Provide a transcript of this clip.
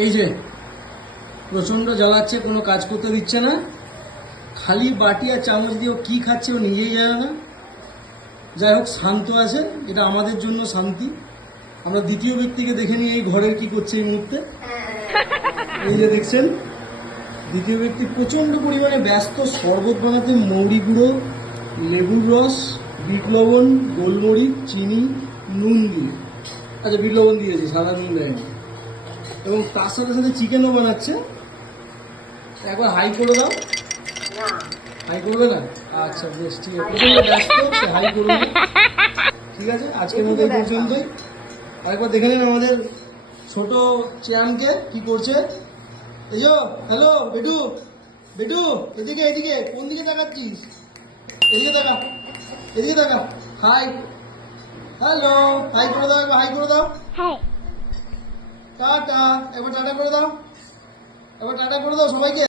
এই যে প্রচন্ড জ্বালাচ্ছে, কোনো কাজ করতে দিচ্ছে না, খালি বাটি আর চামচ দিয়ে ও কি খাচ্ছে ও নিজেই জানে না। যাই হোক, শান্ত আছে, এটা আমাদের জন্য শান্তি। আমরা দ্বিতীয় ব্যক্তিকে দেখে নিই এই ঘরের কি করছে এই মুহূর্তে। এই যে দেখছেন, দ্বিতীয় ব্যক্তি প্রচন্ড পরিমাণে ব্যস্ত শরবত বানাতে, মৌরি গুঁড়ো, লেবুর রস, বিট লবণ, গোলমরিচ, চিনি, নুন দিয়ে। আচ্ছা, বিট লবণ দিয়েছে, সাদা নুন দেয়নি। এবং তার সাথে সাথে চিকেনও বানাচ্ছে। একবার হাই করে দাও। হাই করবে না? আচ্ছা বেশ, ঠিক আছে, প্রচন্ড ব্যস্ত, হাই করবে। ঠিক আছে, আজকের মতো এই পর্যন্তই। আরেকবার দেখে নিন আমাদের ছোট চ্যামকে কি করছে। এই যো, হ্যালো বেটু, বেটু এদিকে এদিকে, কোন দিকে তাকাচ্ছিস? এদিকে তাকা, এদিকে তাকা। হাই, হ্যালো, হাই করে দাও, একবার হাই করে দাও। টাটা, একবার টাটা করে দাও, একবার টাটা করে দাও সবাইকে।